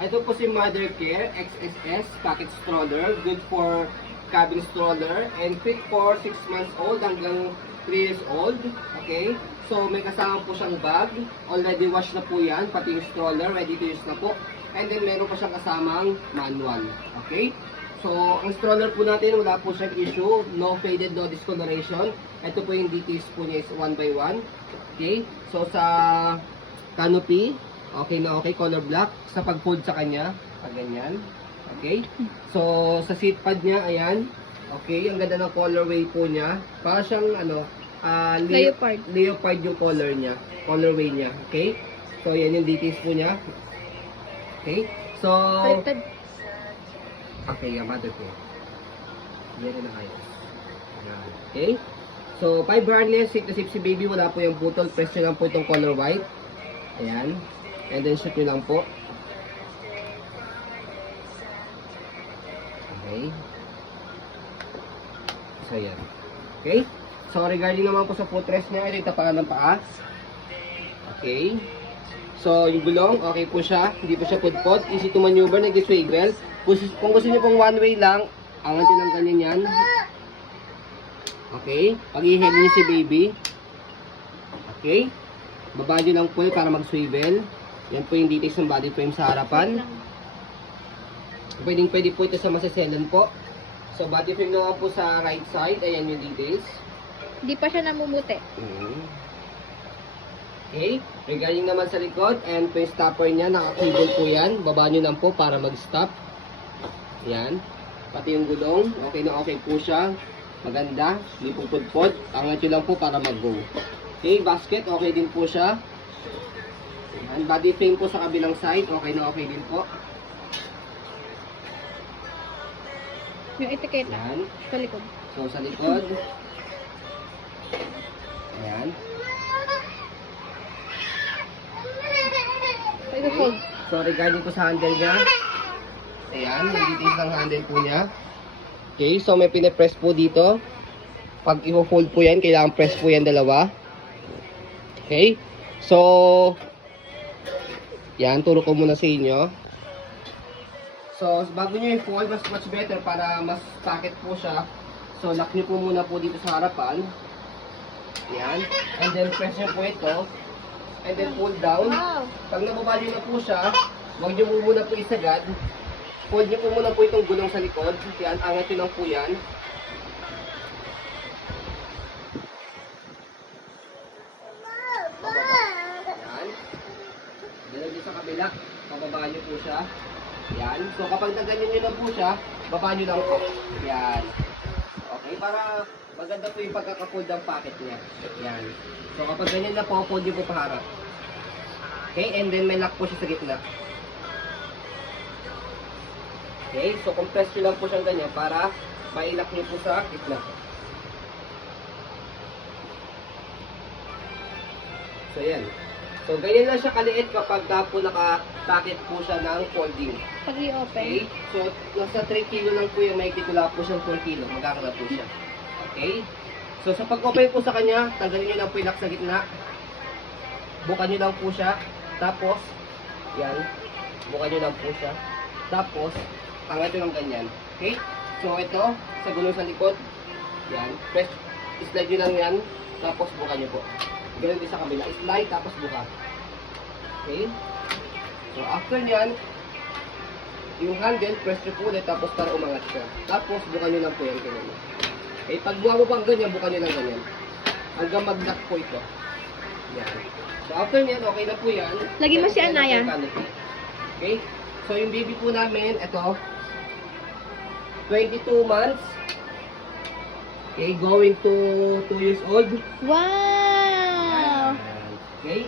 Ito po si Mother Care XSS Pocket Stroller. Good for cabin stroller and fit for 6 months old hanggang 3 years old. Okay? So, may kasama po siyang bag. Already washed na po yan. Pati yung stroller, ready to use na po. And then, meron pa siyang kasamang manual. Okay? So, ang stroller po natin, wala po siyang issue. No faded, no discoloration. Ito po yung details po niya is 1 by 1. Okay? So, sa canopy, okay na okay, color black. Sa pag-fold sa kanya, ganyan. Okay? So, sa seat pad niya, ayan. Okay, ang ganda ng colorway po niya. Para siyang, leopard yung color niya. Colorway niya. Okay? So, yan yung details po niya. Okay? So, okay, yung mother po. Yan na kayo. Okay? So, 5 harness, safe na safe si baby. Wala po yung putol. Press nyo lang po itong color white. Ayan. And then, shoot nyo lang po. Okay. So, yan. Okay. So, regarding naman po sa footrest niya, ito yung tapakan ng paa. Okay. So, yung gulong, okay po siya. Hindi po siya pudpod. Easy to maneuver, nag-swivel. Kung gusto niyo pong one way lang, angat nyo lang ganyan yan. Okay. Pag-i-head niyo si baby. Okay. Baba nyo lang po para mag-swivel. Yan po yung details ng body frame sa harapan. Pwede po ito sa masaselan po. So, body frame naman po sa right side. Ayan yung details. Hindi pa siya namumuti. Okay. Regarding naman sa likod, and po yung stopper niya, naka-cable po yan. Baba nyo lang po para mag-stop. Yan. Pati yung gulong, okay na okay po siya. Maganda. Hindi po pudpod. Angat nyo lang po para mag-go. Okay. Basket, okay din po siya. Yan. Body frame po sa kabilang side, okay na okay din po. Yung etiketa. Yan. Sa likod. So, sa likod. Ayan. Ito-fold. So, regarding po sa handle niya. Ayan, yung details ng handle po niya. Okay, so may pinipress po dito. Pag i-fold po yan, kailangan press po yan dalawa. Okay. So, yan, turo ko muna sa inyo. So, bago nyo i-fold, much better para mas packet po siya. So, lock nyo po muna po dito sa harapan. Yan. And then, press nyo po ito. And then, pull down. Wow. Pag nababa nyo na po siya, huwag nyo po muna po isagad. Fold nyo po muna po itong gulong sa likod. Yan, angat nyo lang po yan. Yan. Ganun din sa kabila. Pababa nyo po siya. Yan. So, kapag naganyan nyo na po siya, baba nyo lang po. Yan. Okay, para maganda po yung pagkakafold ng packet niya. Yan. So, kapag ganyan na po, fold nyo po paharap. Okay, and then may lock po siya sa gitna. Okay, so compress nyo lang po siyang ganyan para mailock nyo po sa gitna. So, yan. So, ganyan lang siya kaliit kapag po naka-packet po siya ng folding. Pag i-open. Okay, so nasa 3 kilo lang po yung may titula po siyang 4 kilo. Magkakala po siya. Okay, so sa pag-open po sa kanya, tanggalin nyo lang po yung lock sa gitna. Bukan nyo lang po siya. Tapos, yan. Bukan nyo lang po siya. Tapos, angat nyo lang ganyan. Okay, so ito, sa gulong sa likod. Yan. Press, slide nyo lang yan. Tapos, bukan nyo po. Ganun din sa kabila. Slide, tapos buka. Okay, so after nyan, yung handle, press nyo po ulit tapos para umangat siya. Tapos, bukan nyo lang po yan. Ganyan. Okay, pag buka mo pang ganyan, bukan nyo lang ganyan. Hanggang mag-lock po ito. Yan. So, after nyan, okay na po yan. Lagi mo si Anaya. Okay, so yung baby po namin, ito, 22 months. Okay, going to 2 years old. Wow! Okay,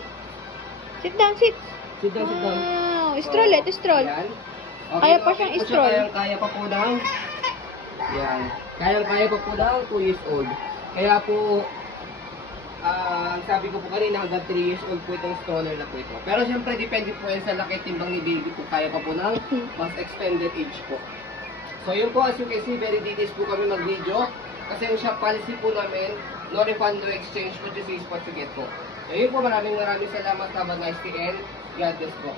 Sit down, sit. sit down, sit down. Wow! Stroll, ito stroll. Yan. Kaya pa siyang stroll. Kaya pa po daw. Yan. Kaya pa po daw, 2 years old. Kaya po, sabi ko po kanina, hanggang 3 years old po itong stroller na po ito. Pero siyempre, depende po yan sa laki timbang ni baby po. Kaya pa po ng mas extended age po. So yun po, as you can see, very details po kami mag-video. Kasi yung shop policy po namin, no refund, no exchange, purchase is what you get po. So yun po, maraming salamat. Have a nice day and God bless po.